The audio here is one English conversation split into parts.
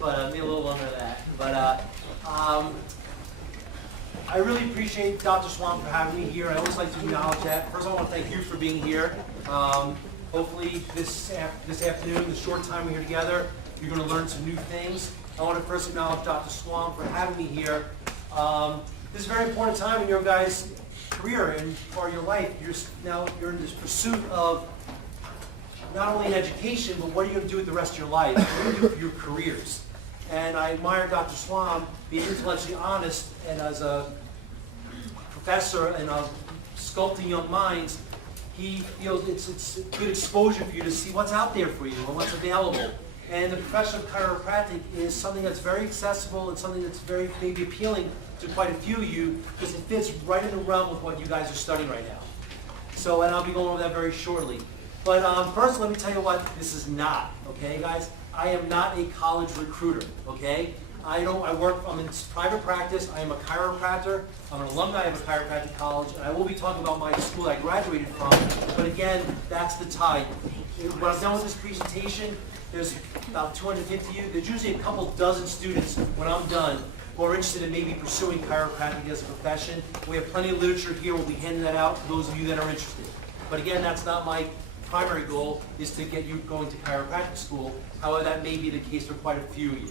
but maybe a little longer than that. But I really appreciate Dr. Swan for having me here. I always like to acknowledge that. First of all, I want to thank you for being here. Hopefully this afternoon, the short time we're here together, you're going to learn some new things. I want to first acknowledge Dr. Swan for having me here. This is a very important time in your guys' career and part of your life. You're in this pursuit of not only an education, but what are you going to do with the rest of your life? What are you going to do for your careers? And I admire Dr. Swan being intellectually honest, and as a professor and sculpting young minds, he feels it's good exposure for you to see what's out there for you and what's available. And the profession of chiropractic is something that's very accessible and something that's very maybe appealing to quite a few of you because it fits right in the realm with what you guys are studying right now. So, and I'll be going over that very shortly. But first, let me tell you what this is not, okay, guys? I am not a college recruiter, okay? I'm in private practice. I am a chiropractor. I'm an alumni of a chiropractic college, and I will be talking about my school I graduated from. But again, that's the tie. When I'm done with this presentation, there's about 250 of you. There's usually a couple dozen students when I'm done who are interested in maybe pursuing chiropractic as a profession. We have plenty of literature here. We'll be handing that out to those of you that are interested. But again, that's not my primary goal, is to get you going to chiropractic school. However, that may be the case for quite a few of you.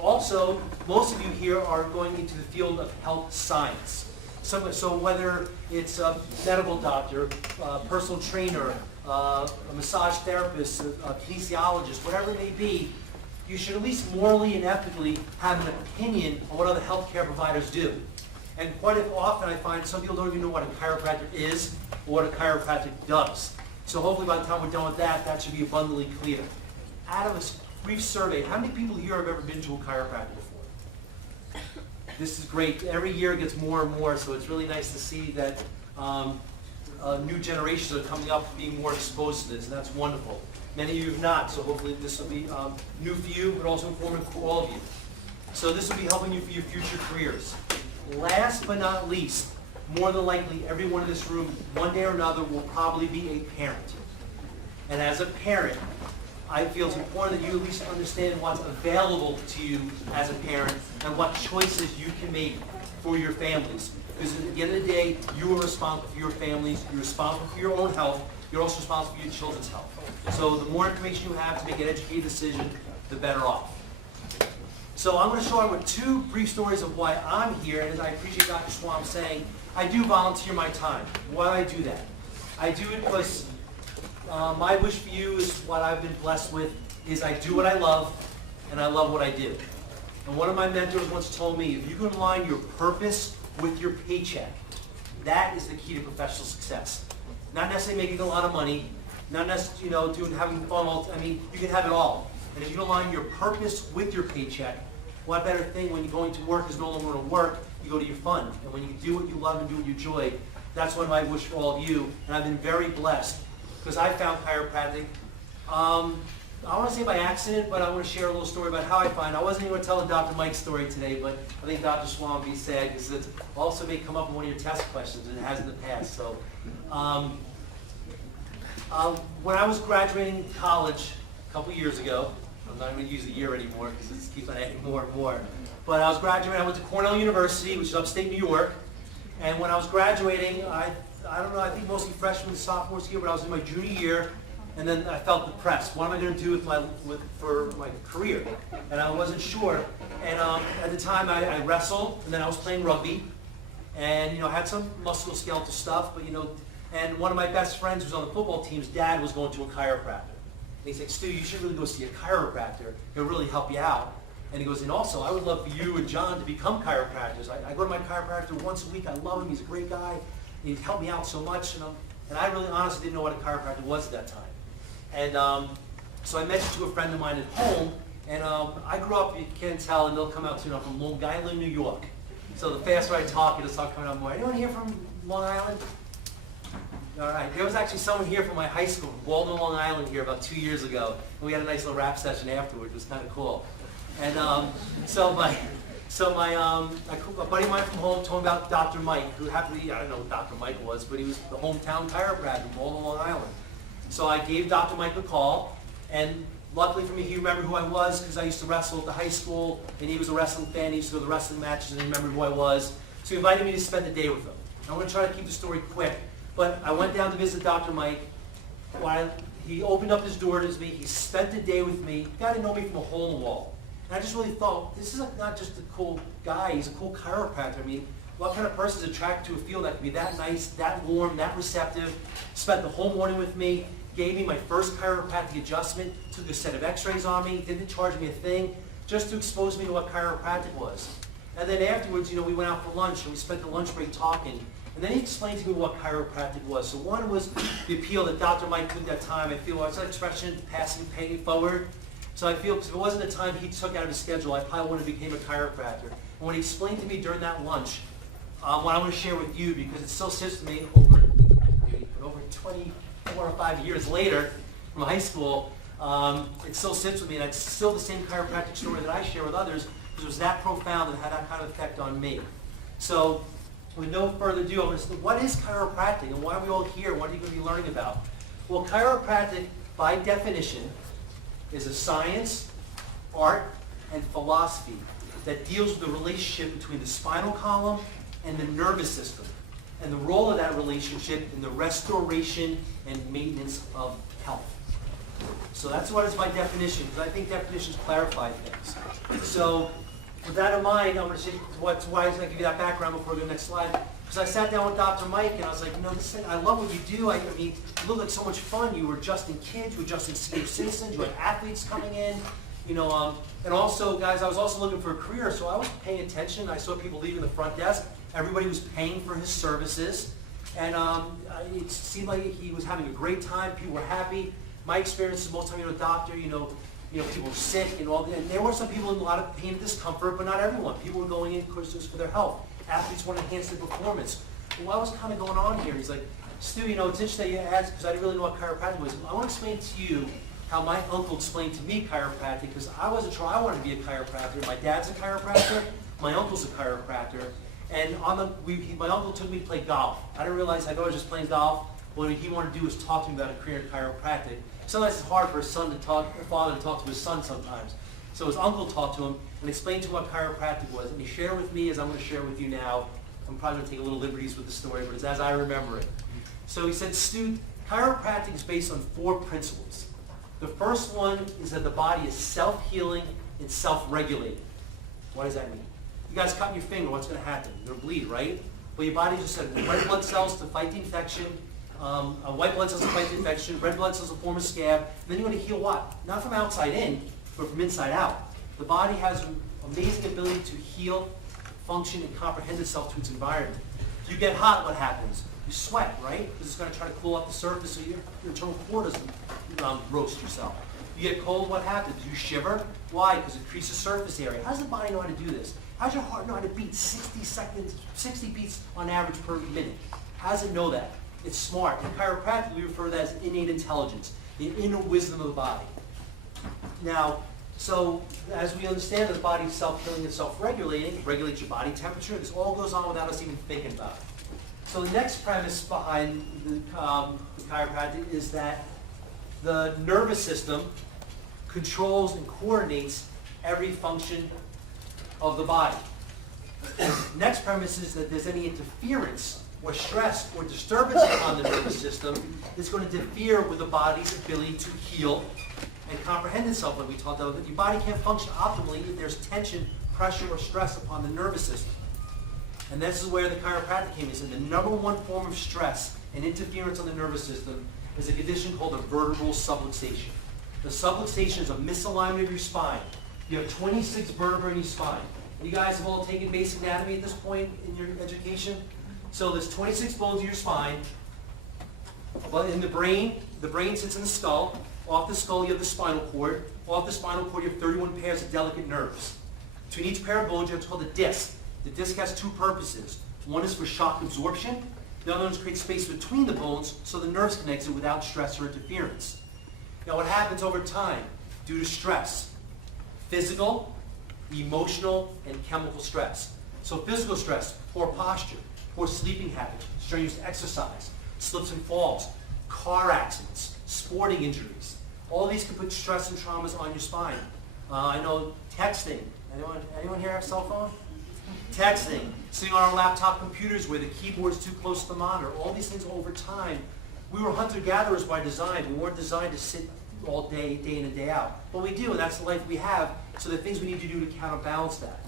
Also, most of you here are going into the field of health science. So whether it's a medical doctor, a personal trainer, a massage therapist, a kinesiologist, whatever it may be, you should at least morally and ethically have an opinion on what other healthcare providers do. And quite often I find some people don't even know what a chiropractor is or what a chiropractic does. So hopefully by the time we're done with that, that should be abundantly clear. Out of a brief survey, how many people here have ever been to a chiropractor before? This is great. Every year it gets more and more, so it's really nice to see that new generations are coming up being more exposed to this, and that's wonderful. Many of you have not, so hopefully this will be new for you, but also informative for all of you. So this will be helping you for your future careers. Last but not least, more than likely everyone in this room, one day or another, will probably be a parent. And as a parent, I feel it's important that you at least understand what's available to you as a parent and what choices you can make for your families. Because at the end of the day, you are responsible for your families, you're responsible for your own health, you're also responsible for your children's health. So the more information you have to make an educated decision, the better off. So I'm going to start with two brief stories of why I'm here, and as I appreciate Dr. Swan saying, I do volunteer my time. Why do I do that? I do it because my wish for you is what I've been blessed with, is I do what I love, and I love what I do. And one of my mentors once told me, if you can align your purpose with your paycheck, that is the key to professional success. Not necessarily making a lot of money, not necessarily having fun. I mean, you can have it all. And if you align your purpose with your paycheck, what better thing when you're going to work is no longer going to work, you go to your fun. And when you do what you love and do what you enjoy, that's what I wish for all of you. And I've been very blessed because I found chiropractic, I want to say by accident, but I want to share a little story about how I find it. I wasn't even going to tell Dr. Mike's story today, but I think Dr. Swan will be sad because it also may come up in one of your test questions, and it has in the past. So, when I was graduating college a couple years ago, I'm not going to use the year anymore because it keeps on adding more and more. But I was graduating, I went to Cornell University, which is upstate New York. And when I was graduating, I don't know, I think mostly freshmen and sophomores here, but I was in my junior year, and then I felt depressed. What am I going to do for my career? And I wasn't sure. And at the time, I wrestled, and then I was playing rugby. And, I had some musculoskeletal stuff, but, and one of my best friends who was on the football team's dad was going to a chiropractor. And he's like, Stu, you should really go see a chiropractor. He'll really help you out. And he goes, and also, I would love for you and John to become chiropractors. I go to my chiropractor once a week. I love him. He's a great guy. He helped me out so much. And I really honestly didn't know what a chiropractor was at that time. And so I mentioned to a friend of mine at home. And I grew up, you can't tell, and they'll come out soon. I'm from Long Island, New York. So the faster I talk, it'll start coming out more. Anyone here from Long Island? All right. There was actually someone here from my high school, from Baldwin, Long Island, here about 2 years ago. And we had a nice little rap session afterward. It was kind of cool. And a buddy of mine from home told me about Dr. Mike, who happened to be, I don't know who Dr. Mike was, but he was the hometown chiropractor from Baldwin, Long Island. So I gave Dr. Mike a call, and Luckily for me, he remembered who I was because I used to wrestle at the high school, and he was a wrestling fan. He used to go to the wrestling matches, and he remembered who I was. So he invited me to spend the day with him. I'm going to try to keep the story quick, but I went down to visit Dr. Mike. He opened up his door to me. He spent the day with me. He got to know me from a hole in the wall. And I just really thought, this is not just a cool guy. He's a cool chiropractor. I mean, what kind of person is attracted to a field that can be that nice, that warm, that receptive? Spent the whole morning with me. Gave me my first chiropractic adjustment. Took a set of x-rays on me. Didn't charge me a thing. Just to expose me to what chiropractic was. And then afterwards, we went out for lunch, and we spent the lunch break talking. And then he explained to me what chiropractic was. So one was the appeal that Dr. Mike took that time. I feel what's that expression, passing, paying it forward. So I feel because if it wasn't the time he took out of his schedule, I probably wouldn't have became a chiropractor. And when he explained to me during that lunch, what I want to share with you, because it still sits with me over 24 or 5 years later from high school, it still sits with me, and it's still the same chiropractic story that I share with others, because it was that profound and had that kind of effect on me. So, with no further ado, I'm going to say, what is chiropractic, and why are we all here? What are you going to be learning about? Well, chiropractic, by definition, is a science, art, and philosophy that deals with the relationship between the spinal column and the nervous system, and the role of that relationship in the restoration and maintenance of health. So that's what it is by definition, because I think definitions clarify things. So with that in mind, I'm going to say why I give you that background before we go to the next slide. Because I sat down with Dr. Mike and I was like, this thing, I love what you do. I mean, you look like so much fun. You were adjusting kids, you were adjusting senior citizens, you had athletes coming in, and also, guys, I was also looking for a career, so I was paying attention. I saw people leaving the front desk. Everybody was paying for his services, and it seemed like he was having a great time. People were happy. My experience is most of the time, a doctor, people were sick and all that. And there were some people in a lot of pain and discomfort, but not everyone. People were going in, of course, just for their health. Athletes want to enhance their performance. Well, what was kind of going on here? He's like, Stu, it's interesting that you asked, because I didn't really know what chiropractic was. I want to explain to you how my uncle explained to me chiropractic, because I wasn't sure I wanted to be a chiropractor. My dad's a chiropractor. My uncle's a chiropractor. And my uncle took me to play golf. I didn't realize I was just playing golf. What he wanted to do was talk to me about a career in chiropractic. Sometimes it's hard for a father to talk to his son sometimes. So his uncle talked to him and explained to him what chiropractic was. And he shared it with me as I'm going to share with you now. I'm probably going to take a little liberties with the story, but it's as I remember it. So he said, Stu, chiropractic is based on 4 principles. The first one is that the body is self-healing and self-regulating. What does that mean? You guys cut your finger, what's going to happen? You're going to bleed, right? Well, your body just said red blood cells to fight the infection, white blood cells to fight the infection, red blood cells to form a scab, and then you're going to heal what? Not from outside in, but from inside out. The body has an amazing ability to heal, function, and comprehend itself to its environment. If you get hot, what happens? You sweat, right? Because it's going to try to cool off the surface so your internal core doesn't roast yourself. You get cold, what happens? You shiver. Why? Because it increases surface area. How does the body know how to do this? How does your heart know how to beat 60 beats on average per minute? How does it know that? It's smart. In chiropractic, we refer to that as innate intelligence, the inner wisdom of the body. Now, so as we understand that the body is self-healing and self-regulating, it regulates your body temperature. This all goes on without us even thinking about it. So the next premise behind the chiropractic is that the nervous system controls and coordinates every function of the body. Next premise is that there's any interference or stress or disturbance upon the nervous system is going to interfere with the body's ability to heal and comprehend itself, like we talked about. Your body can't function optimally if there's tension, pressure, or stress upon the nervous system. And this is where the chiropractic came in. So the number one form of stress and interference on the nervous system is a condition called a vertebral subluxation. The subluxation is a misalignment of your spine. You have 26 vertebrae in your spine. You guys have all taken basic anatomy at this point in your education. So there's 26 bones in your spine. But in the brain sits in the skull. Off the skull, you have the spinal cord. Off the spinal cord, you have 31 pairs of delicate nerves. Between each pair of bones, you have what's called a disc. The disc has 2 purposes. One is for shock absorption. The other one is to create space between the bones so the nerves can exit without stress or interference. Now, what happens over time due to stress? Physical, emotional, and chemical stress. So physical stress, poor posture, poor sleeping habits, strenuous exercise, slips and falls, car accidents, sporting injuries. All these can put stress and traumas on your spine. I know texting. Anyone here have a cell phone? Texting, sitting on our laptop computers where the keyboard's too close to the monitor. All these things over time. We were hunter-gatherers by design. We weren't designed to sit all day, day in and day out. But we do, and that's the life we have, so the things we need to do to counterbalance that.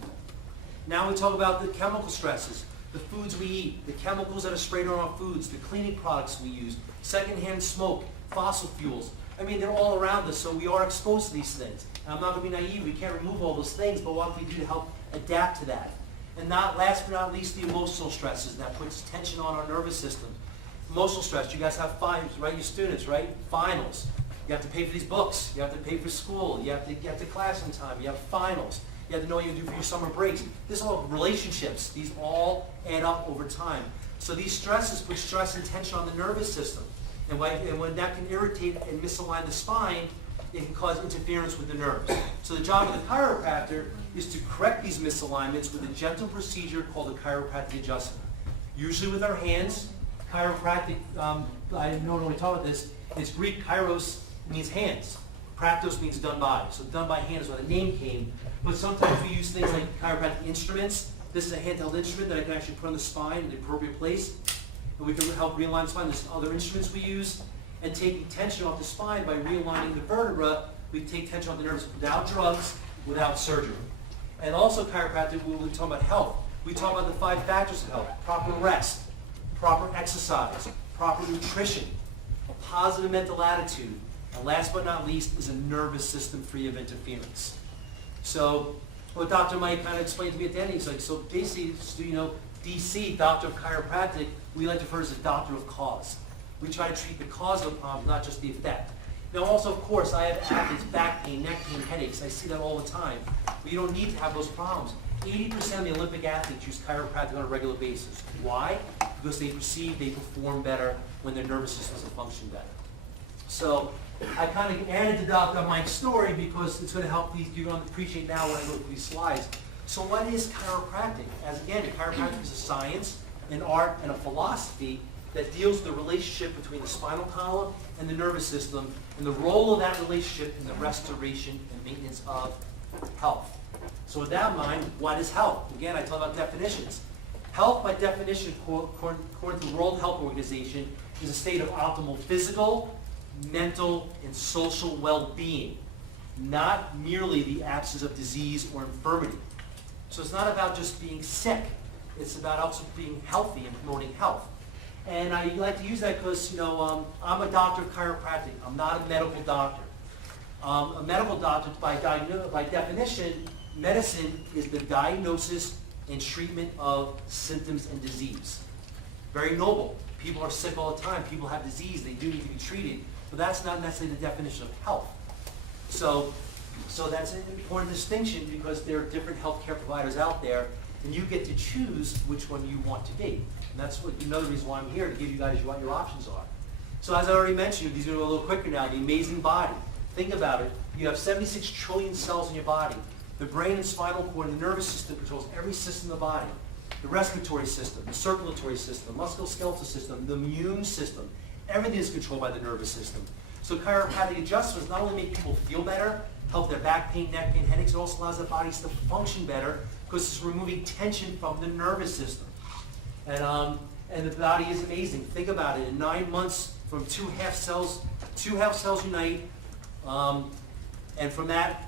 Now we talk about the chemical stresses, the foods we eat, the chemicals that are sprayed on our foods, the cleaning products we use, secondhand smoke, fossil fuels. I mean, they're all around us, so we are exposed to these things. And I'm not going to be naive, we can't remove all those things, but what can we do to help adapt to that? And last but not least, the emotional stresses that puts tension on our nervous system. Emotional stress, you guys have finals, right? You students, right? Finals. You have to pay for these books. You have to pay for school. You have to get to class on time. You have finals. You have to know what you do for your summer breaks. This is all relationships. These all add up over time. So these stresses put stress and tension on the nervous system. And when that can irritate and misalign the spine, it can cause interference with the nerves. So the job of the chiropractor is to correct these misalignments with a gentle procedure called a chiropractic adjustment. Usually with our hands. Chiropractic, I don't normally talk about this, it's Greek. Kairos means hands. Practos means done by. So done by hand is where the name came. But sometimes we use things like chiropractic instruments. This is a handheld instrument that I can actually put on the spine in the appropriate place. And we can help realign the spine. There's other instruments we use. And taking tension off the spine by realigning the vertebra, we take tension off the nerves without drugs, without surgery. And also chiropractic, when we talk about health, we talk about the 5 factors of health: proper rest, proper exercise, proper nutrition, a positive mental attitude, and last but not least is a nervous system free of interference. So what Dr. Mike kind of explained to me at the end, he's like, so basically, DC, Doctor of Chiropractic, we like to refer to as a doctor of cause. We try to treat the cause of the problem, not just the effect. Now also, of course, I have athletes, back pain, neck pain, headaches. I see that all the time. But you don't need to have those problems. 80% of the Olympic athletes use chiropractic on a regular basis. Why? Because they perceive they perform better when their nervous systems function better. So I kind of added to Dr. Mike's story because it's going to help you're going to appreciate now when I go through these slides. So what is chiropractic? As again, chiropractic is a science, an art, and a philosophy that deals with the relationship between the spinal column and the nervous system and the role of that relationship in the restoration and maintenance of health. So with that in mind, what is health? Again, I talk about definitions. Health, by definition, according to the World Health Organization, is a state of optimal physical, mental, and social well-being, not merely the absence of disease or infirmity. So it's not about just being sick. It's about also being healthy and promoting health. And I like to use that because, I'm a doctor of chiropractic. I'm not a medical doctor. A medical doctor, by definition, medicine is the diagnosis and treatment of symptoms and disease. Very noble. People are sick all the time. People have disease. They do need to be treated. But that's not necessarily the definition of health. So that's an important distinction because there are different healthcare providers out there, and you get to choose which one you want to be. And that's another reason why I'm here, to give you guys what your options are. So as I already mentioned, these are going to go a little quicker now. The amazing body. Think about it. You have 76 trillion cells in your body. The brain and spinal cord and the nervous system controls every system of the body. The respiratory system, the circulatory system, the musculoskeletal system, the immune system. Everything is controlled by the nervous system. So chiropractic adjustments not only make people feel better, help their back pain, neck pain, headaches, it also allows their bodies to function better because it's removing tension from the nervous system. And the body is amazing. Think about it. In 9 months, from two half cells unite, and from that,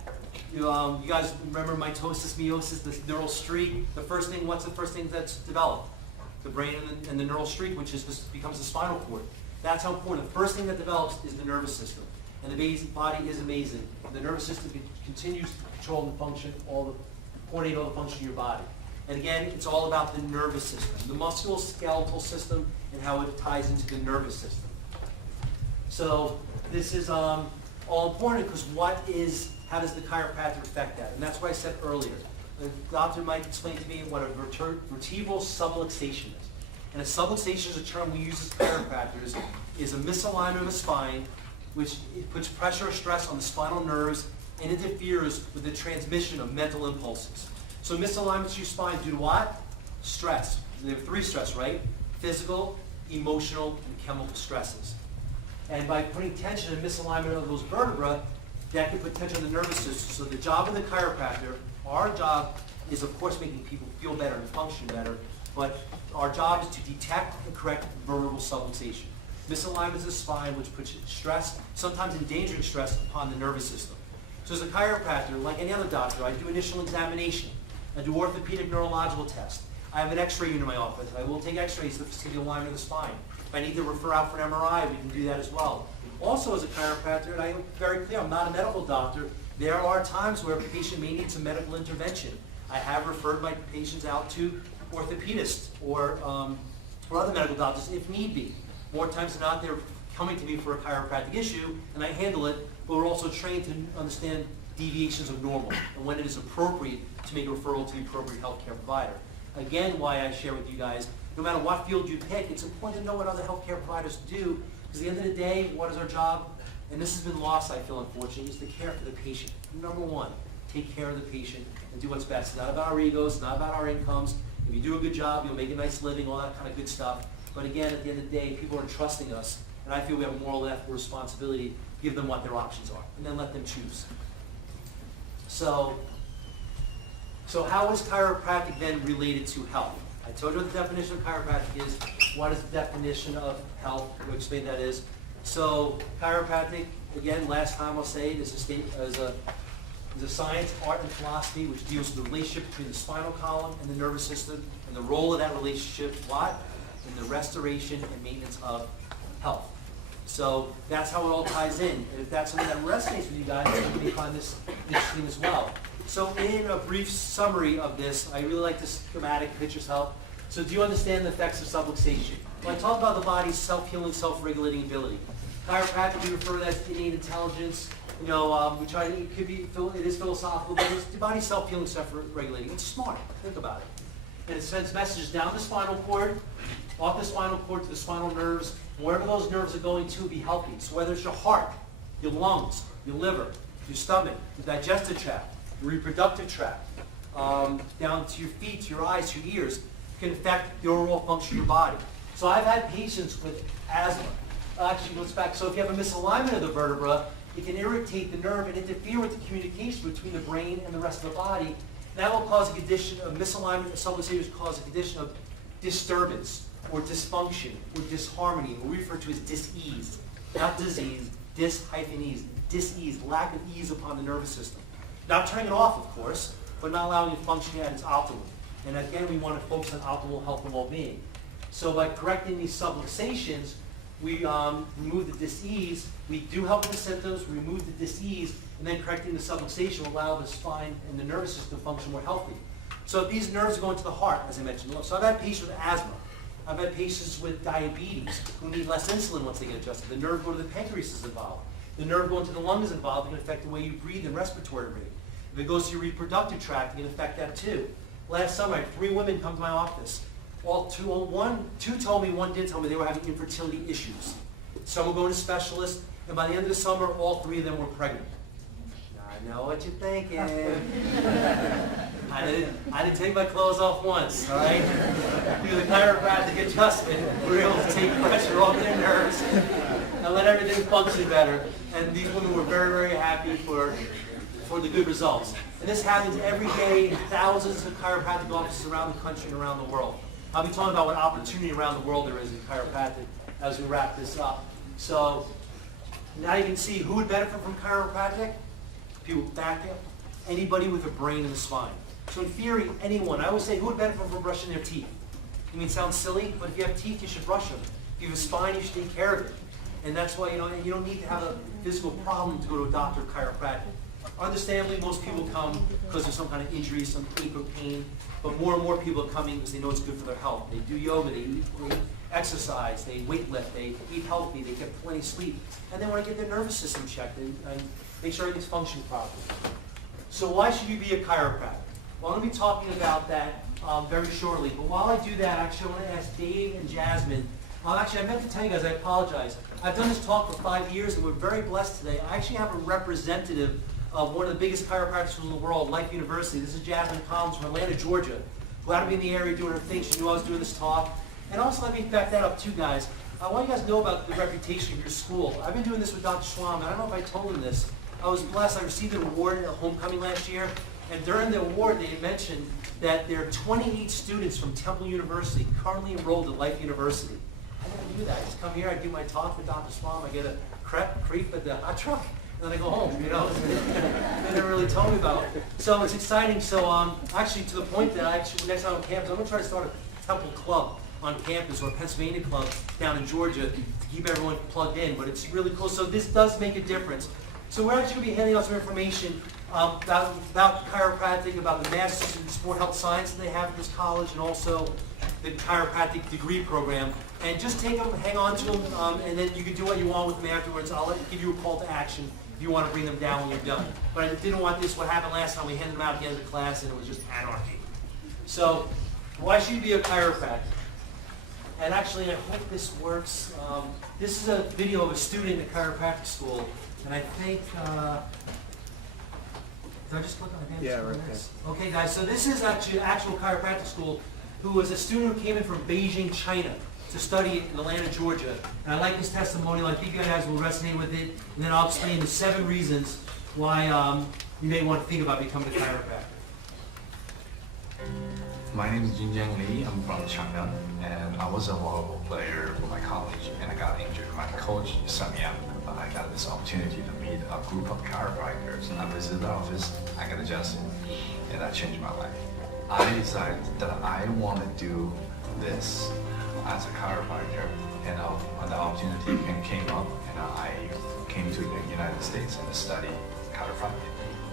you guys remember mitosis, meiosis, this neural streak. What's the first thing that's developed? The brain and the neural streak, which becomes the spinal cord. That's how important. The first thing that develops is the nervous system. And the body is amazing. The nervous system continues to control and function, coordinate all the function of your body. And again, it's all about the nervous system, the musculoskeletal system, and how it ties into the nervous system. So this is all important because how does the chiropractic affect that? And that's what I said earlier. Dr. Mike explained to me what a vertebral subluxation is. And a subluxation is a term we use as chiropractors, is a misalignment of the spine, which puts pressure or stress on the spinal nerves and interferes with the transmission of mental impulses. So misalignments to your spine due to what? Stress. There are 3 stress, right? Physical, emotional, and chemical stresses. And by putting tension and misalignment of those vertebrae, that can put tension on the nervous system. So the job of the chiropractor, our job is of course making people feel better and function better, but our job is to detect and correct vertebral subluxation. Misalignment of the spine, which puts stress, sometimes endangering stress, upon the nervous system. So as a chiropractor, like any other doctor, I do initial examination. I do orthopedic neurological tests. I have an x-ray unit in my office. I will take x-rays to see the alignment of the spine. If I need to refer out for an MRI, we can do that as well. Also as a chiropractor, and I am very clear, I'm not a medical doctor, there are times where a patient may need some medical intervention. I have referred my patients out to orthopedists or other medical doctors if need be. More times than not, they're coming to me for a chiropractic issue, and I handle it, but we're also trained to understand deviations of normal and when it is appropriate to make a referral to the appropriate healthcare provider. Again, why I share with you guys, no matter what field you pick, it's important to know what other healthcare providers do, because at the end of the day, what is our job? And this has been lost, I feel, unfortunately, is to care for the patient. Number one, take care of the patient and do what's best. It's not about our egos, it's not about our incomes. If you do a good job, you'll make a nice living, all that kind of good stuff. But again, at the end of the day, people are entrusting us, and I feel we have a moral and ethical responsibility to give them what their options are, and then let them choose. So how is chiropractic then related to health? I told you what the definition of chiropractic is. What is the definition of health? We'll explain that is. So chiropractic, again, last time I'll say it, is a science, art, and philosophy which deals with the relationship between the spinal column and the nervous system, and the role of that relationship, what? In the restoration and maintenance of health. So that's how it all ties in. And if that's something that resonates with you guys, you may find this interesting as well. So in a brief summary of this, I really like this schematic, pictures help. So do you understand the effects of subluxation? When I talk about the body's self-healing, self-regulating ability, chiropractic, we refer to that as innate intelligence. You know, we try to, it is philosophical, but it's the body's self-healing, self-regulating. It's smart. Think about it. And it sends messages down the spinal cord, off the spinal cord to the spinal nerves, and wherever those nerves are going to, be healthy. So whether it's your heart, your lungs, your liver, your stomach, your digestive tract, your reproductive tract, down to your feet, to your eyes, to your ears, can affect the overall function of your body. So I've had patients with asthma. Actually, goes back. So if you have a misalignment of the vertebra, it can irritate the nerve and interfere with the communication between the brain and the rest of the body. That will cause a condition of misalignment. Subluxation will cause a condition of disturbance or dysfunction or disharmony. We refer to as dis-ease, not disease, dis-ease, dis-ease, lack of ease upon the nervous system. Not turning it off, of course, but not allowing it to function at its optimum. And again, we want to focus on optimal health and well-being. So by correcting these subluxations, we remove the dis-ease. We do help with the symptoms, we remove the dis-ease, and then correcting the subluxation will allow the spine and the nervous system to function more healthy. So if these nerves are going to the heart, as I mentioned. So I've had patients with asthma. I've had patients with diabetes who need less insulin once they get adjusted. The nerve going to the pancreas is involved. The nerve going to the lung is involved. It can affect the way you breathe and respiratory rate. If it goes to your reproductive tract, it can affect that too. Last summer, I had 3 women come to my office. Two told me, one did tell me they were having infertility issues. Some were going to specialists, and by the end of the summer, all 3 of them were pregnant. I know what you're thinking. I didn't take my clothes off once, all right? Through the chiropractic adjustment, we were able to take pressure off their nerves and let everything function better. And these women were very, very happy for the good results. And this happens every day in thousands of chiropractic offices around the country and around the world. I'll be talking about what opportunity around the world there is in chiropractic as we wrap this up. So now you can see who would benefit from chiropractic. People back there, anybody with a brain and a spine. So in theory, anyone. I always say, who would benefit from brushing their teeth? I mean, it sounds silly, but if you have teeth, you should brush them. If you have a spine, you should take care of it. And that's why, you don't need to have a physical problem to go to a doctor of chiropractic. Understandably, most people come because there's some kind of injury, some ache or pain, but more and more people are coming because they know it's good for their health. They do yoga, they exercise, they weight lift, they eat healthy, they get plenty of sleep, and they want to get their nervous system checked and make sure everything's functioning properly. So why should you be a chiropractor? Well, I'm going to be talking about that very shortly, but while I do that, actually I want to ask Dave and Jasmine. Actually, I meant to tell you guys, I apologize. I've done this talk for 5 years, and we're very blessed today. I actually have a representative of one of the biggest chiropractors in the world, Life University. This is Jasmine Collins from Atlanta, Georgia. Glad to be in the area doing her thing. She knew I was doing this talk. And also, let me back that up too, guys. I want you guys to know about the reputation of your school. I've been doing this with Dr. Schwam, and I don't know if I told him this. I was blessed. I received an award at homecoming last year, and during the award, they mentioned that there are 28 students from Temple University currently enrolled at Life University. I never knew that. I just come here, I do my talk with Dr. Schwam, I get a creep at the hot truck, and then I go home, you know. They never really told me about it. So it's exciting. So actually, to the point that next time on campus, I'm going to try to start a Temple club on campus, or a Pennsylvania club down in Georgia, to keep everyone plugged in. But it's really cool. So this does make a difference. So we're actually going to be handing out some information about chiropractic, about the Masters in Sport Health Science that they have at this college, and also the chiropractic degree program. And just take them, hang on to them, and then you can do what you want with them afterwards. I'll give you a call to action if you want to bring them down when you're done. But I didn't want this, what happened last time, we handed them out at the end of the class, and it was just anarchy. So why should you be a chiropractor? And actually, I hope this works. This is a video of a student at chiropractic school, and I think, did I just click on the hand? Yeah, right there. Okay, guys, so this is actually an actual chiropractic school who was a student who came in from Beijing, China, to study in Atlanta, Georgia. And I like this testimonial. I think you guys will resonate with it, and then I'll explain the 7 reasons why you may want to think about becoming a chiropractor. My name is Jinjiang Li. I'm from China, and I was a volleyball player for my college, and I got injured. My coach sent me out, but I got this opportunity to meet a group of chiropractors. I visited the office, I got adjusted, and that changed my life. I decided that I want to do this as a chiropractor, and the opportunity came up, and I came to the United States and studied chiropractic.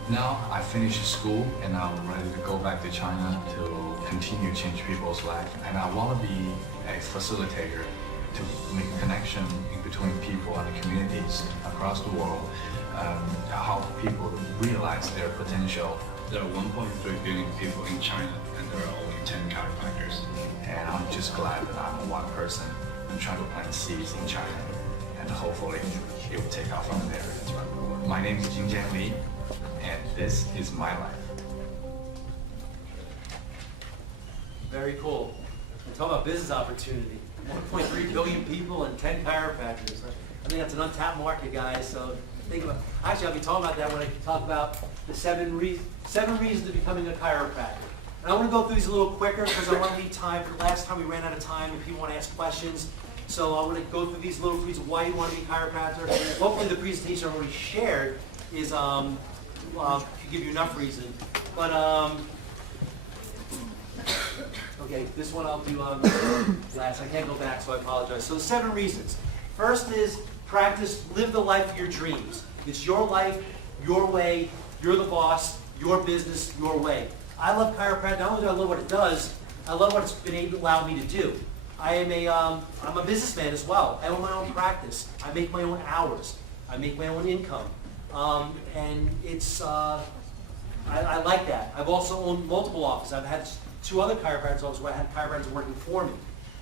Now I finished school, and I'm ready to go back to China to continue change people's life, and I want to be a facilitator to make a connection in between people and the communities across the world, help people realize their potential. There are 1.3 billion people in China, and there are only 10 chiropractors. And I'm just glad that I'm one person and trying to plant seeds in China, and hopefully it will take off from there as well. My name is Jinjiang Li, and this is my life. Very cool. And talk about business opportunity. 1.3 billion people and 10 chiropractors. I think that's an untapped market, guys. So think about. Actually, I'll be talking about that when I talk about the 7 reasons to becoming a chiropractor. And I want to go through these a little quicker because I want to leave time for last time we ran out of time and people want to ask questions. So I want to go through these little reasons why you want to be a chiropractor. Hopefully the presentation I already shared is to give you enough reason. But okay, this one I'll do last. I can't go back, so I apologize. So 7 reasons. First is practice, live the life of your dreams. It's your life, your way, you're the boss, your business, your way. I love chiropractic. Not only do I love what it does, I love what it's been able to allow me to do. I'm a businessman as well. I own my own practice. I make my own hours. I make my own income. And it's, I like that. I've also owned multiple offices. I've had 2 other chiropractors offices where I had chiropractors working for me.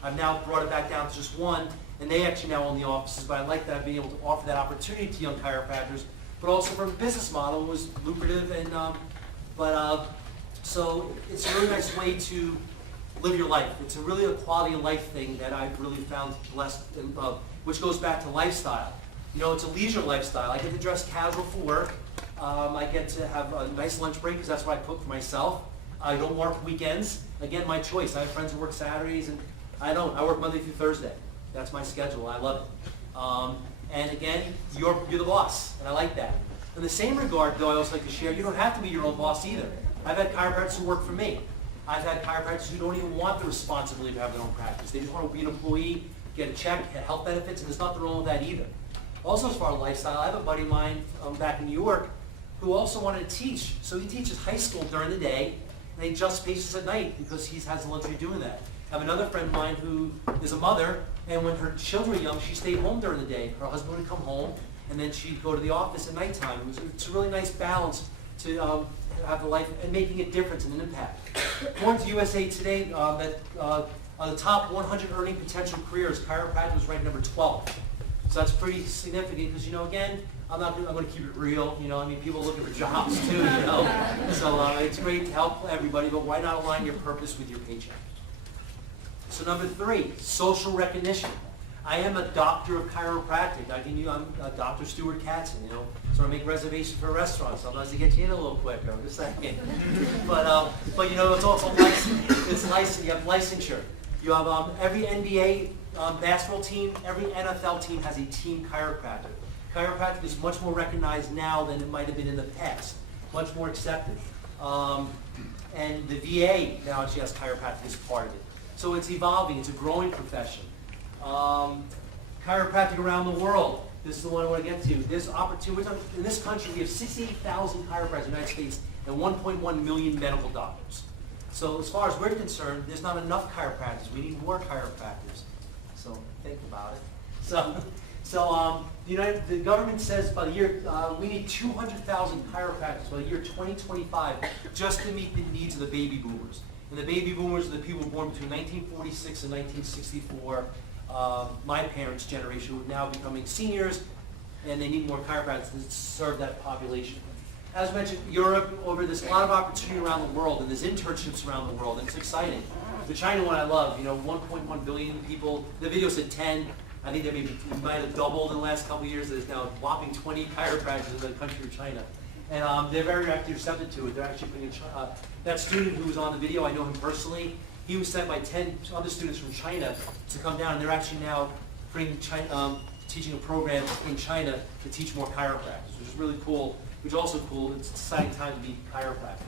I've now brought it back down to just 1, and they actually now own the offices, but I like that being able to offer that opportunity to young chiropractors, but also from a business model it was lucrative, and so it's a really nice way to live your life. It's really a quality of life thing that I've really found blessed and love, which goes back to lifestyle. You know, it's a leisure lifestyle. I get to dress casual for work. I get to have a nice lunch break because that's what I cook for myself. I don't work weekends. Again, my choice. I have friends who work Saturdays, and I don't. I work Monday through Thursday. That's my schedule. I love it. And again, you're the boss, and I like that. In the same regard, though, I also like to share, you don't have to be your own boss either. I've had chiropractors who work for me. I've had chiropractors who don't even want the responsibility to have their own practice. They just want to be an employee, get a check, get health benefits, and there's nothing wrong with that either. Also, as far as lifestyle, I have a buddy of mine back in New York who also wanted to teach. So he teaches high school during the day, and he adjusts patients at night because he has the luxury of doing that. I have another friend of mine who is a mother, and when her children were young, she stayed home during the day. Her husband would come home, and then she'd go to the office at nighttime. It's a really nice balance to have the life and making a difference and an impact. According to USA Today, that on the top 100 earning potential careers, chiropractic was ranked number 12. So that's pretty significant because, you know, again, I'm going to keep it real. You know, I mean, people are looking for jobs too, you know. So it's great to help everybody, but why not align your purpose with your paycheck? So number 3, social recognition. I am a doctor of chiropractic. I'm Dr. Stuart Katzen, you know. So I make reservations for restaurants. Sometimes to get you in a little quicker, I'm just saying. But you know, it's also licensed. It's licensed. You have licensure. You have every NBA basketball team, every NFL team has a team chiropractor. Chiropractic is much more recognized now than it might have been in the past. Much more accepted. And the VA now actually has chiropractic as part of it. So it's evolving. It's a growing profession. Chiropractic around the world. This is the one I want to get to. There's opportunity. In this country, we have 68,000 chiropractors in the United States and 1.1 million medical doctors. So as far as we're concerned, there's not enough chiropractors. We need more chiropractors. So think about it. The government says by the year, we need 200,000 chiropractors by the year 2025 just to meet the needs of the baby boomers. And the baby boomers are the people born between 1946 and 1964. My parents' generation, who are now becoming seniors, and they need more chiropractors to serve that population. As mentioned, Europe, there's a lot of opportunity around the world, and there's internships around the world, and it's exciting. The China one I love, 1.1 billion people. The video said 10. I think it might have doubled in the last couple of years. There's now a whopping 20 chiropractors in the country of China. And they're very receptive to it. They're actually putting that student who was on the video, I know him personally. He was sent by 10 other students from China to come down, and they're actually now teaching a program in China to teach more chiropractors, which is really cool. Which is also cool. It's an exciting time to be chiropractic.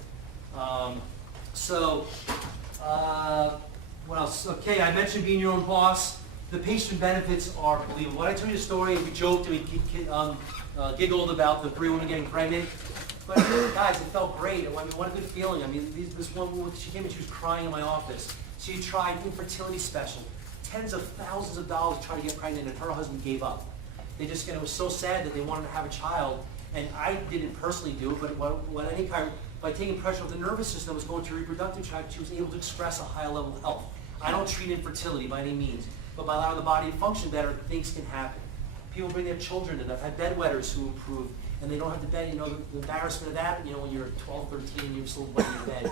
What else? Okay, I mentioned being your own boss. The patient benefits are believable. When I told you the story, we joked and we giggled about the 3 women getting pregnant. But guys, it felt great. I mean, what a good feeling. I mean, this one woman, she came and she was crying in my office. She tried infertility special, tens of thousands of dollars to try to get pregnant, and her husband gave up. It was so sad that they wanted to have a child, and I didn't personally do it, but by taking pressure off the nervous system, was going to reproductive tract, she was able to express a high level of health. I don't treat infertility by any means, but by allowing the body to function better, things can happen. People bring their children in. I've had bedwetters who improve, and they don't have to bed, the embarrassment of that, when you're 12, 13, you're still wetting your bed.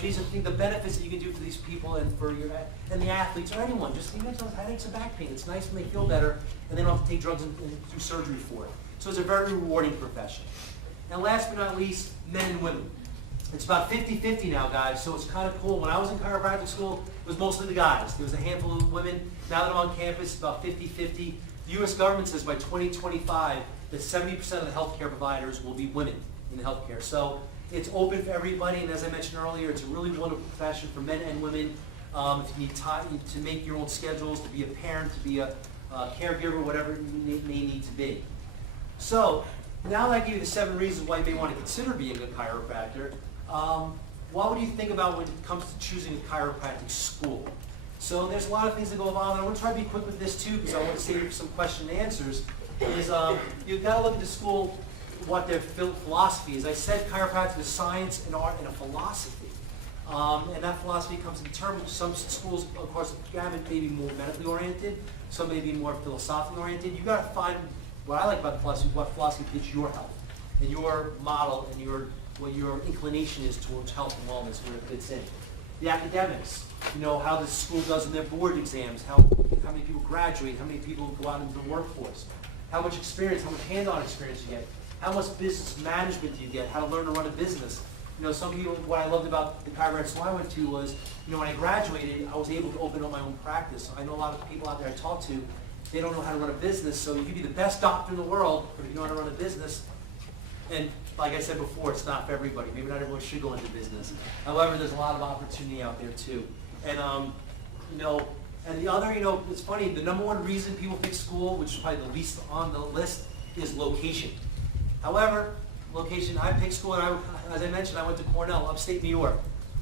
These are the benefits that you can do for these people and for the athletes or anyone. Just even those headaches and back pain. It's nice when they feel better, and they don't have to take drugs and do surgery for it. So it's a very rewarding profession. And last but not least, men and women. It's about 50-50 now, guys, so it's kind of cool. When I was in chiropractic school, it was mostly the guys. There was a handful of women. Now that I'm on campus, it's about 50-50. The U.S. government says by 2025 that 70% of the healthcare providers will be women in the healthcare. So it's open for everybody, and as I mentioned earlier, it's a really wonderful profession for men and women. If you need time to make your own schedules, to be a parent, to be a caregiver, whatever it may need to be. So now that I give you the 7 reasons why you may want to consider being a chiropractor, what would you think about when it comes to choosing a chiropractic school? So there's a lot of things that go on, and I want to try to be quick with this too, because I want to save some question and answers. You've got to look at the school, what their philosophy is. I said chiropractic is science and art and a philosophy. And that philosophy comes in terms of some schools, of course, may be more medically oriented, some may be more philosophically oriented. You've got to find what I like about philosophy, what philosophy fits your health and your model and what your inclination is towards health and wellness, where it fits in. The academics, how the school does in their board exams, how many people graduate, how many people go out into the workforce, how much experience, how much hands-on experience you get, how much business management do you get, how to learn to run a business. Some people, what I loved about the chiropractic school I went to was, when I graduated, I was able to open up my own practice. I know a lot of people out there I talk to, they don't know how to run a business, so you could be the best doctor in the world, but if you know how to run a business, and like I said before, it's not for everybody. Maybe not everyone should go into business. However, there's a lot of opportunity out there too. And and the other, it's funny, the number one reason people pick school, which is probably the least on the list, is location. However, location, I picked school, and as I mentioned, I went to Cornell, upstate New York.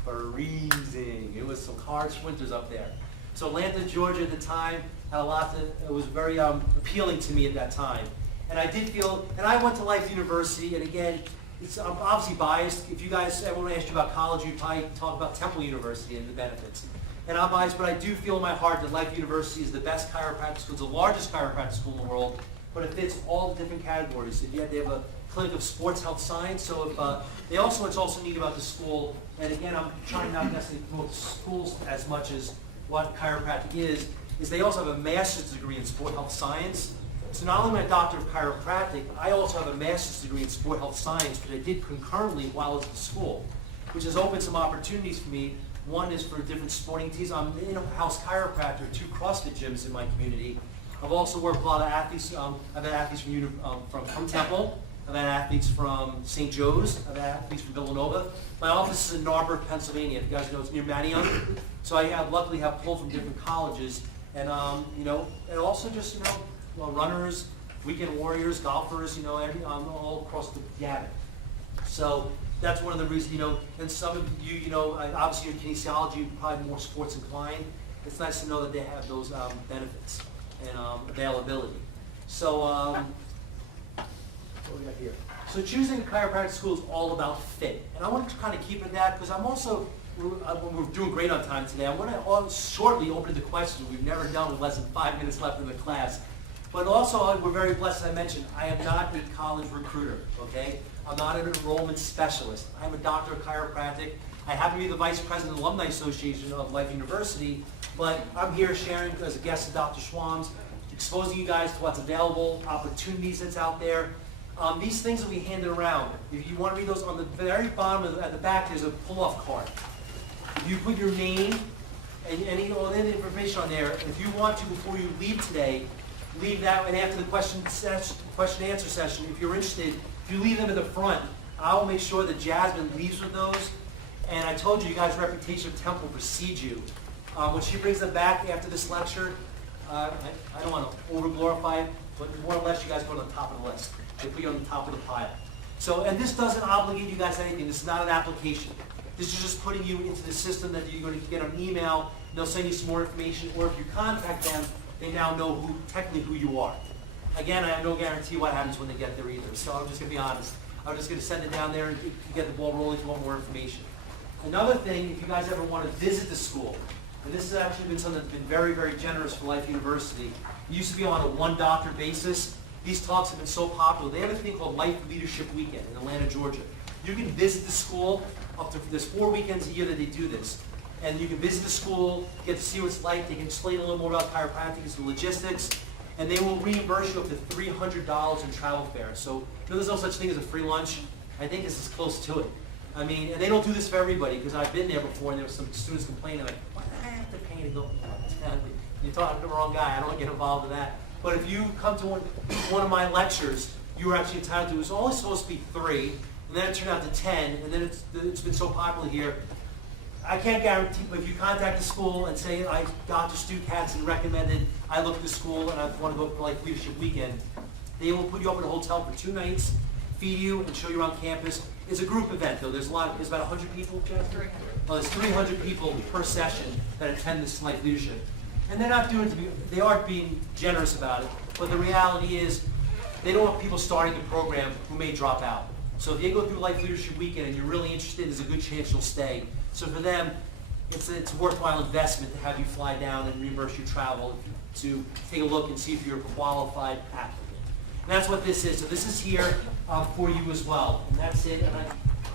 Freezing. It was some harsh winters up there. So Atlanta, Georgia at the time had it was very appealing to me at that time. And I did feel, and I went to Life University, and again, I'm obviously biased. If you guys, everyone asked you about college, you'd probably talk about Temple University and the benefits. And I'm biased, but I do feel in my heart that Life University is the best chiropractic school. It's the largest chiropractic school in the world, but it fits all the different categories. They have a clinic of sports health science, so if what's also neat about the school, and again, I'm trying not necessarily to promote the schools as much as what chiropractic is is they also have a master's degree in sport health science. So not only am I a doctor of chiropractic, I also have a master's degree in sport health science, which I did concurrently while I was in school, which has opened some opportunities for me. One is for different sporting teams. I'm an in-house chiropractor at 2 CrossFit gyms in my community. I've also worked with a lot of athletes. I've had athletes from Temple. I've had athletes from St. Joe's. I've had athletes from Villanova. My office is in Narberth, Pennsylvania. If you guys know, it's near Manioc. So I luckily have pulled from different colleges, and and also just runners, weekend warriors, golfers. All across the gamut. So that's one of the reasons. And some of you, obviously in kinesiology, you're probably more sports inclined. It's nice to know that they have those benefits and availability. So what we got here? So choosing a chiropractic school is all about fit, and I want to kind of keep it that because we're doing great on time today. I want to shortly open to questions. We've never done with less than 5 minutes left in the class. But also, we're very blessed, as I mentioned, I am not a college recruiter, okay? I'm not an enrollment specialist. I'm a doctor of chiropractic. I happen to be the vice president of the Alumni Association of Life University, but I'm here sharing as a guest of Dr. Schwam's, exposing you guys to what's available, opportunities that's out there. These things that we handed around, if you want to read those, on the very bottom, at the back, there's a pull-off card. If you put your name and any information on there, if you want to, before you leave today, leave that, and after the question and answer session, if you're interested, if you leave them at the front, I'll make sure that Jasmine leaves with those. And I told you guys' reputation of Temple precedes you. When she brings them back after this lecture, I don't want to over-glorify it, but more or less you guys go to the top of the list. They put you on the top of the pile. So, and this doesn't obligate you guys to anything. This is not an application. This is just putting you into the system that you're going to get an email. They'll send you some more information, or if you contact them, they now know technically who you are. Again, I have no guarantee what happens when they get there either. So I'm just going to be honest. I'm just going to send it down there and get the ball rolling if you want more information. Another thing, if you guys ever want to visit the school, and this has actually been something that's been very, very generous for Life University. It used to be on a one-doctor basis. These talks have been so popular. They have a thing called Life Leadership Weekend in Atlanta, Georgia. You can visit the school up to, there's 4 weekends a year that they do this. And you can visit the school, get to see what it's like. They can explain a little more about chiropractic and the logistics. And they will reimburse you up to $300 in travel fare. So there's no such thing as a free lunch. I think this is close to it. I mean, and they don't do this for everybody, because I've been there before and there were some students complaining like, why do I have to pay to go? You're talking to the wrong guy. I don't want to get involved in that. But if you come to one of my lectures, you are actually entitled to, it was only supposed to be 3, and then it turned out to 10, and then it's been so popular here. I can't guarantee, but if you contact the school and say, Dr. Stu Katzen recommended, I look at the school and I want to go for like Leadership Weekend, they will put you up in a hotel for 2 nights, feed you, and show you around campus. It's a group event though. There's about 100 people, Jeff? 300. Well, there's 300 people per session that attend this Life Leadership. And they're not doing it to be, they are being generous about it, but the reality is they don't want people starting the program who may drop out. So if you go through Life Leadership Weekend and you're really interested, there's a good chance you'll stay. So for them, it's a worthwhile investment to have you fly down and reimburse your travel to take a look and see if you're a qualified applicant. And that's what this is. So this is here for you as well. And that's it. And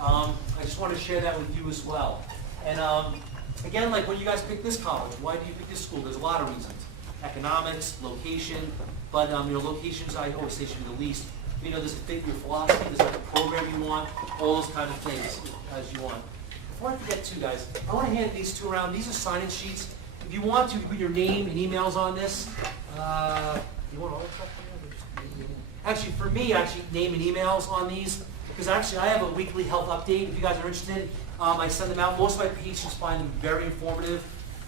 I just want to share that with you as well. And again, like when you guys pick this college, why do you pick this school? There's a lot of reasons. Economics, location, but locations I always say should be the least. Does it fit your philosophy? Does it fit the program you want? All those kind of things as you want. Before I forget too, guys, I want to hand these 2 around. These are sign-in sheets. If you want to, put your name and emails on this. You want all that stuff? Actually, for me, name and emails on these, because actually I have a weekly health update. If you guys are interested, I send them out. Most of my patients find them very informative.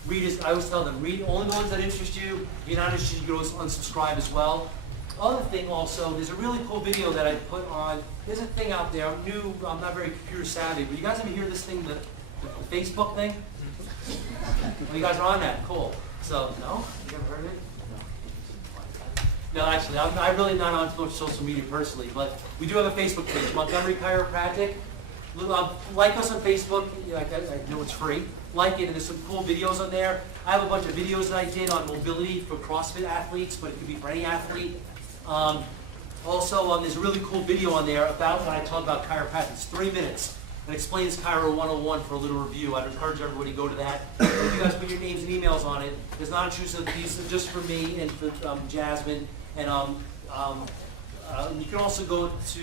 I always tell them, read only the ones that interest you. If you're not interested, you can always unsubscribe as well. Other thing also, there's a really cool video that I put on. There's a thing out there. I'm new. I'm not very computer savvy. But you guys ever hear this thing, the Facebook thing? Well, you guys are on that. Cool. So, no? You ever heard of it? No, actually, I'm really not on social media personally, but we do have a Facebook page, Montgomery Chiropractic. Like us on Facebook. I know it's free. Like it, and there's some cool videos on there. I have a bunch of videos that I did on mobility for CrossFit athletes, but it could be for any athlete. Also, there's a really cool video on there about when I talk about chiropractic. It's 3 minutes. and explains Chiro 101 for a little review. I'd encourage everybody to go to that. If you guys put your names and emails on it, it's not intrusive. These are just for me and for Jasmine. And you can also go to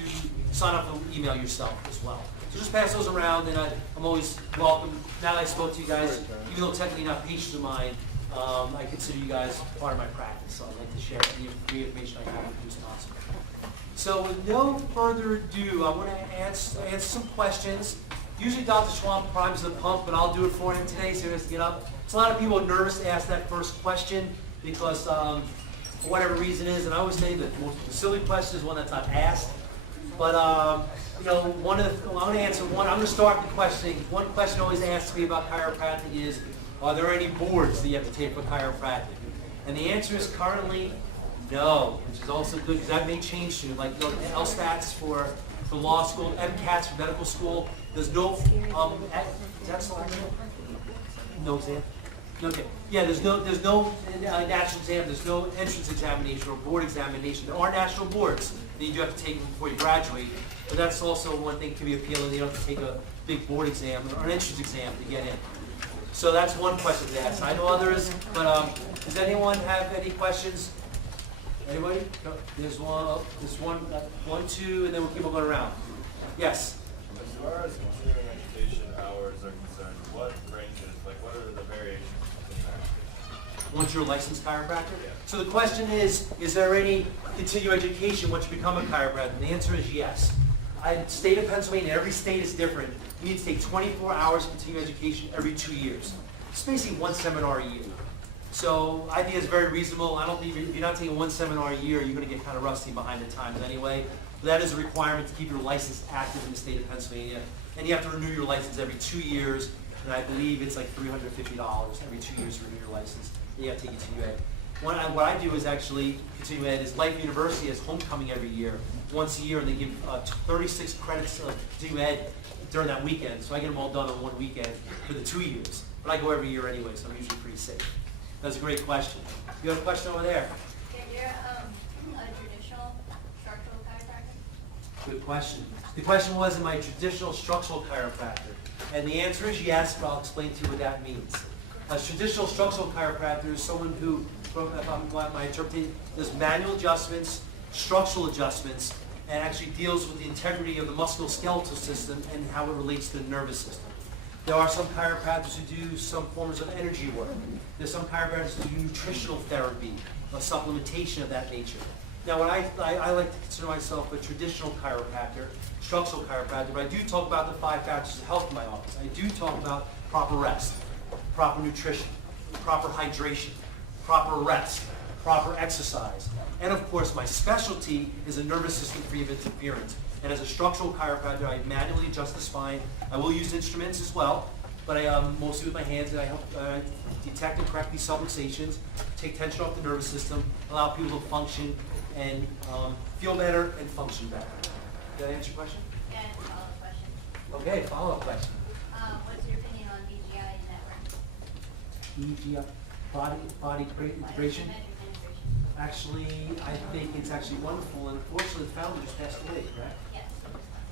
sign up and email yourself as well. So just pass those around, and I'm always welcome. Now that I spoke to you guys, even though technically not patients of mine, I consider you guys part of my practice. So I'd like to share the information I have with you as possible. So with no further ado, I want to answer some questions. Usually Dr. Schwab primes the pump, but I'll do it for him today so he has to get up. So a lot of people are nervous to ask that first question because for whatever reason is, and I always say that the most silly question is one that's not asked. But you know, I'm going to answer one. I'm going to start the questioning. One question always asked me about chiropractic is, are there any boards that you have to take for chiropractic? And the answer is currently no, which is also good because that may change soon. Like LSATs for law school, MCATs for medical school. There's no is that selected? No exam. Okay. Yeah, there's no national exam. There's no entrance examination or board examination. There are national boards that you do have to take before you graduate, but that's also one thing to be appealing. You don't have to take a big board exam or an entrance exam to get in. So that's one question to ask. I know others, but does anyone have any questions? Anybody? No. There's one, two, and then we'll keep on going around. Yes? As far as continuing education hours are concerned, what ranges, like what are the variations in that? Once you're a licensed chiropractor? Yeah. So the question is there any continuing education once you become a chiropractor? And the answer is yes. In the state of Pennsylvania, every state is different. You need to take 24 hours of continuing education every 2 years. It's basically one seminar a year. So I think it's very reasonable. I don't think if you're not taking one seminar a year, you're going to get kind of rusty behind the times anyway. But that is a requirement to keep your license active in the state of Pennsylvania. And you have to renew your license every 2 years. And I believe it's like $350 every 2 years to renew your license. And you have to take continue ed. What I do is actually continue ed is Life University has homecoming every year, once a year, and they give 36 credits of continue ed during that weekend. So I get them all done on one weekend for the 2 years. But I go every year anyway, so I'm usually pretty safe. That's a great question. You have a question over there? You're a traditional structural chiropractor? Good question. The question was, am I a traditional structural chiropractor? And the answer is yes, but I'll explain to you what that means. A traditional structural chiropractor is someone who, if I'm my interpretation, does manual adjustments, structural adjustments, and actually deals with the integrity of the musculoskeletal system and how it relates to the nervous system. There are some chiropractors who do some forms of energy work. There's some chiropractors who do nutritional therapy, a supplementation of that nature. Now, what I like to consider myself a traditional chiropractor, structural chiropractor, but I do talk about the 5 factors of health in my office. I do talk about proper rest, proper nutrition, proper hydration, proper rest, proper exercise. And of course, my specialty is a nervous system free of interference. And as a structural chiropractor, I manually adjust the spine. I will use instruments as well, but I mostly with my hands, and I help detect and correct these subluxations, take tension off the nervous system, allow people to function and feel better and function better. Did that answer your question? And follow-up question. Okay, follow-up question. What's your opinion on BGI network? Body integration? Metric integration. Actually, I think it's actually wonderful, and unfortunately, the founder just passed away, correct? Yes.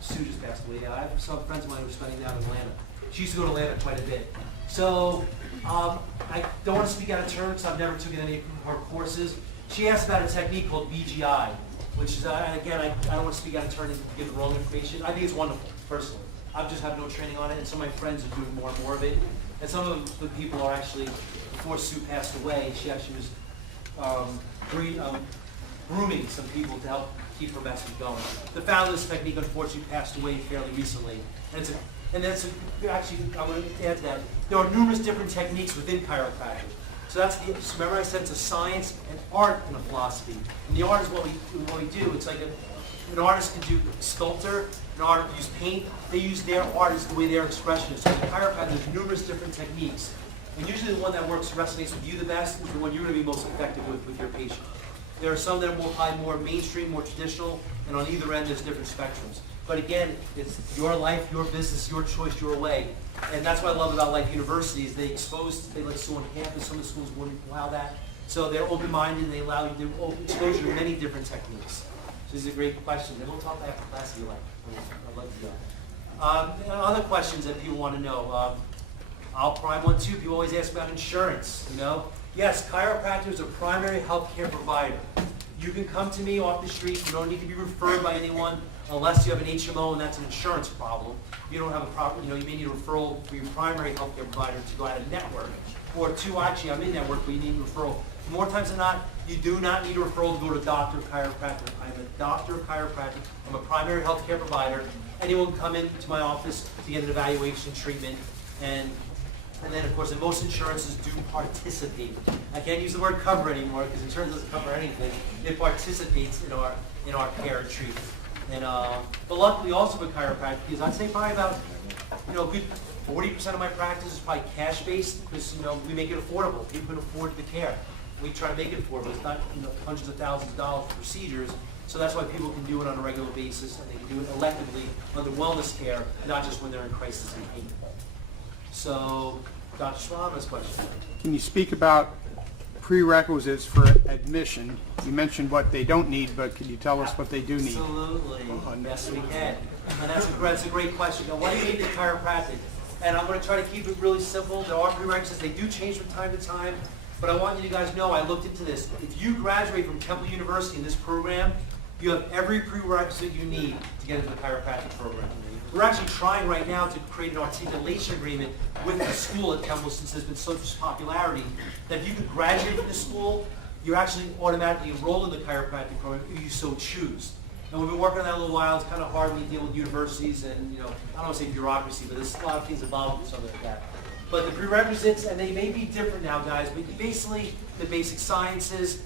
Sue just passed away. I have some friends of mine who are studying down in Atlanta. She used to go to Atlanta quite a bit. So I don't want to speak out of turn because I've never taken any of her courses. She asked about a technique called BGI, which is, again, I don't want to speak out of turn and give the wrong information. I think it's wonderful, personally. I just have no training on it, and some of my friends are doing more and more of it. And some of the people are actually, before Sue passed away, she actually was grooming some people to help keep her message going. The founder of this technique unfortunately passed away fairly recently. And actually, I want to add to that, there are numerous different techniques within chiropractic. So remember I said it's a science, an art, and a philosophy. And the art is what we do. It's like an artist can do sculptor, an artist use paint. They use their art as the way their expression is. So in chiropractic, there's numerous different techniques. And usually the one that resonates with you the best is the one you're going to be most effective with your patient. There are some that are more mainstream, more traditional, and on either end there's different spectrums. But again, it's your life, your business, your choice, your way. And that's what I love about Life University is they let Sue on campus. Some of the schools wouldn't allow that. So they're open-minded and they allow you to exposure to many different techniques. So this is a great question. And we'll talk after class if you like. I'd love to do that. Other questions that people want to know. I'll prime one too. People always ask about insurance, you know. Yes, chiropractor is a primary health care provider. You can come to me off the street. You don't need to be referred by anyone unless you have an HMO and that's an insurance problem. You don't have a proper, you may need a referral for your primary health care provider to go out of network. Or two, actually, I'm in network, but you need a referral. More times than not, you do not need a referral to go to a doctor of chiropractic. I'm a doctor of chiropractic. I'm a primary health care provider. Anyone can come into my office to get an evaluation, treatment, and then, of course, and most insurances do participate. I can't use the word cover anymore because insurance doesn't cover anything. It participates in our care and treatment. And but luckily, also with chiropractic, because I'd say probably about a good 40% of my practice is probably cash based because we make it affordable. People can afford the care. We try to make it affordable. It's not hundreds of thousands of dollars for procedures. So that's why people can do it on a regular basis and they can do it electively under wellness care, not just when they're in crisis and pain. So, Dr. Schwab has a question. Can you speak about prerequisites for admission? You mentioned what they don't need, but can you tell us what they do need? Absolutely. Yes, we can. And that's a great question. Now, why do you need the chiropractic? And I'm going to try to keep it really simple. There are prerequisites. They do change from time to time. But I want you guys to know, I looked into this. If you graduate from Temple University in this program, you have every prerequisite you need to get into the chiropractic program. We're actually trying right now to create an articulation agreement with the school at Temple since there's been such popularity that if you could graduate from the school, you're actually automatically enrolled in the chiropractic program if you so choose. And we've been working on that a little while. It's kind of hard when you deal with universities and, I don't want to say bureaucracy, but there's a lot of things involved with something like that. But the prerequisites, and they may be different now, guys, but basically the basic sciences,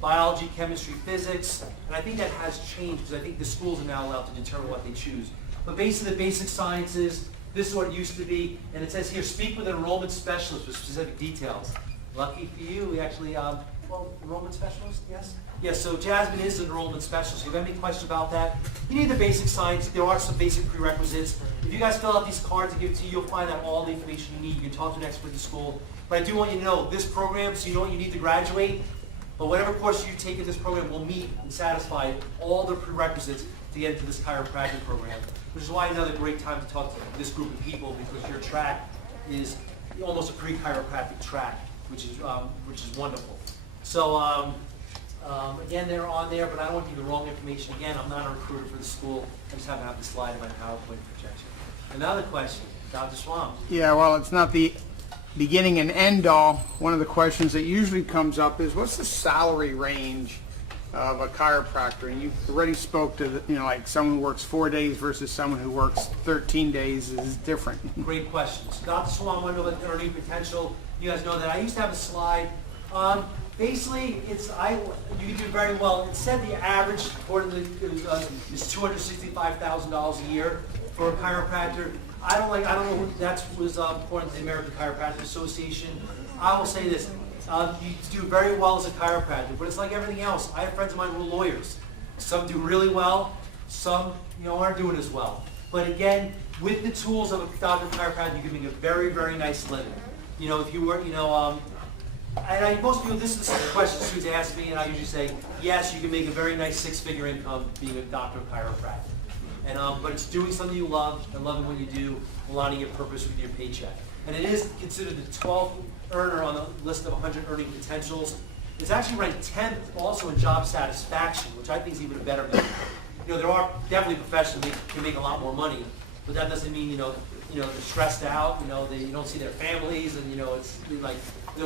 biology, chemistry, physics, and I think that has changed because I think the schools are now allowed to determine what they choose. But basically the basic sciences, this is what it used to be, and it says here, speak with an enrollment specialist for specific details. Lucky for you, we actually, enrollment specialist, yes? Yes, so Jasmine is an enrollment specialist. If you have any questions about that, you need the basic science. There are some basic prerequisites. If you guys fill out these cards and give it to you, you'll find out all the information you need. You can talk to an expert in the school. But I do want you to know, this program, so you know what you need to graduate, but whatever course you take in this program will meet and satisfy all the prerequisites to get into this chiropractic program, which is why another great time to talk to this group of people because your track is almost a pre-chiropractic track, which is wonderful. So again, they're on there, but I don't want to give you the wrong information. Again, I'm not a recruiter for the school. I just happen to have the slide in my PowerPoint projection. Another question, Dr. Swam. Yeah, well, it's not the beginning and end all. One of the questions that usually comes up is what's the salary range of a chiropractor? And you already spoke to like someone who works 4 days versus someone who works 13 days is different. Great questions. Dr. Swam, I want to know about the earning potential. You guys know that I used to have a slide. Basically, you can do very well. It said the average, according to is $265,000 a year for a chiropractor. I don't know who that was according to the American Chiropractic Association. I will say this: you do very well as a chiropractor, but it's like everything else. I have friends of mine who are lawyers. Some do really well, some aren't doing as well. But again, with the tools of a doctor of chiropractic, you can make a very, very nice living. If you were, most people, this is the question students ask me, and I usually say, yes, you can make a very nice six-figure income being a doctor of chiropractic. And but it's doing something you love and loving what you do, aligning your purpose with your paycheck. And it is considered the 12th earner on the list of 100 earning potentials. It's actually ranked 10th also in job satisfaction, which I think is even a better measure. There are definitely professionals that can make a lot more money, but that doesn't mean they're stressed out. You don't see their families, and it's like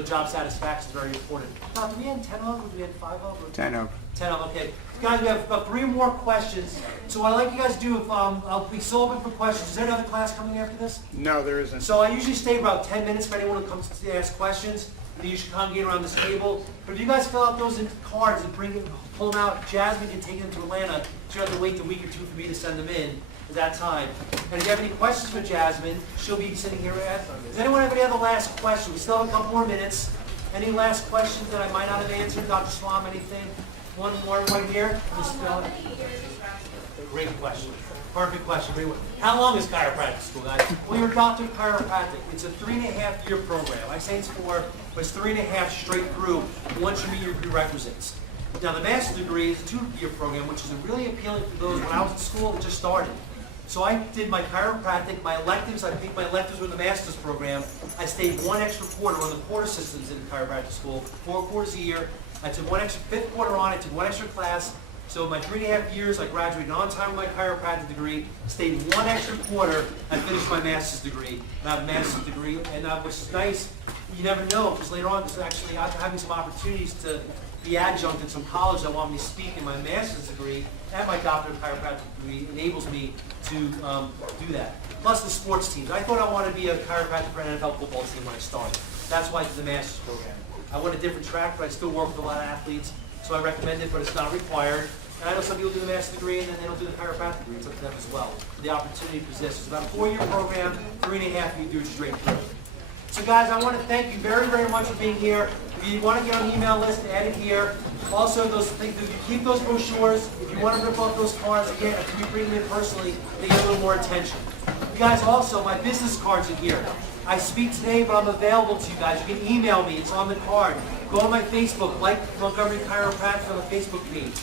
job satisfaction is very important. Now, do we have 10 of them? Do we have 5 of them? 10 of. 10 of them. Okay, guys, we have about 3 more questions. So what I'd like you guys to do, if I'll be so open for questions. Is there another class coming after this? No, there isn't. So I usually stay about 10 minutes for anyone who comes to ask questions. And then you should congregate around this table. But if you guys fill out those cards and pull them out, Jasmine can take them to Atlanta. She doesn't have to wait a week or 2 for me to send them in at that time. And if you have any questions for Jasmine, she'll be sitting here at. Does anyone have any other last questions? We still have a couple more minutes. Any last questions that I might not have answered? Dr. Swam, anything? One more right here. Great question. Perfect question. How long is chiropractic school, guys? Well, you're a doctor of chiropractic. It's a 3.5-year program. I say it's 4, but it's 3.5 straight through once you meet your prerequisites. Now, the master's degree is a 2-year program, which is really appealing for those when I was in school that just started. So I did my chiropractic, my electives, I think my electives were in the master's program. I stayed one extra quarter on the quarter systems in chiropractic school, 4 quarters a year. I took one extra, 5th quarter on, I took one extra class. So my 3.5 years, I graduated on time with my chiropractic degree, stayed one extra quarter, I finished my master's degree. And I have a master's degree, and which is nice. You never know, because later on, there's actually, I'm having some opportunities to be adjunct in some college that want me to speak in my master's degree, and my doctorate of chiropractic degree enables me to do that. Plus the sports teams. I thought I wanted to be a chiropractor for an NFL football team when I started. That's why I did the master's program. I went a different track, but I still work with a lot of athletes, so I recommend it, but it's not required. And I know some people do the master's degree and then they don't do the chiropractic degree. It's up to them as well. The opportunity exists. It's about a 4-year program, 3.5 you do it straight through. So guys, I want to thank you very, very much for being here. If you want to get on the email list, add it here. Also, those things, if you keep those brochures, if you want to rip off those cards, again, if you bring them in personally, they get a little more attention. You guys also, my business cards are here. I speak today, but I'm available to you guys. You can email me. It's on the card. Go on my Facebook, like Montgomery Chiropractic on the Facebook page.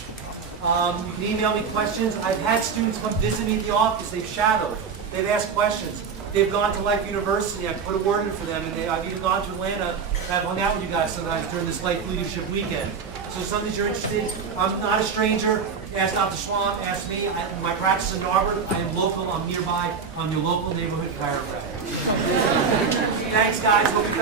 You can email me questions. I've had students come visit me at the office. They've shadowed. They've asked questions. They've gone to Life University. I've put a word in for them. And I've even gone to Atlanta. I've hung out with you guys sometimes during this Life Leadership Weekend. So if something you're interested in, I'm not a stranger. Ask Dr. Schwab, ask me. My practice is in Narberth. I am local. I'm nearby. I'm your local neighborhood chiropractor. Thanks, guys. Hope you guys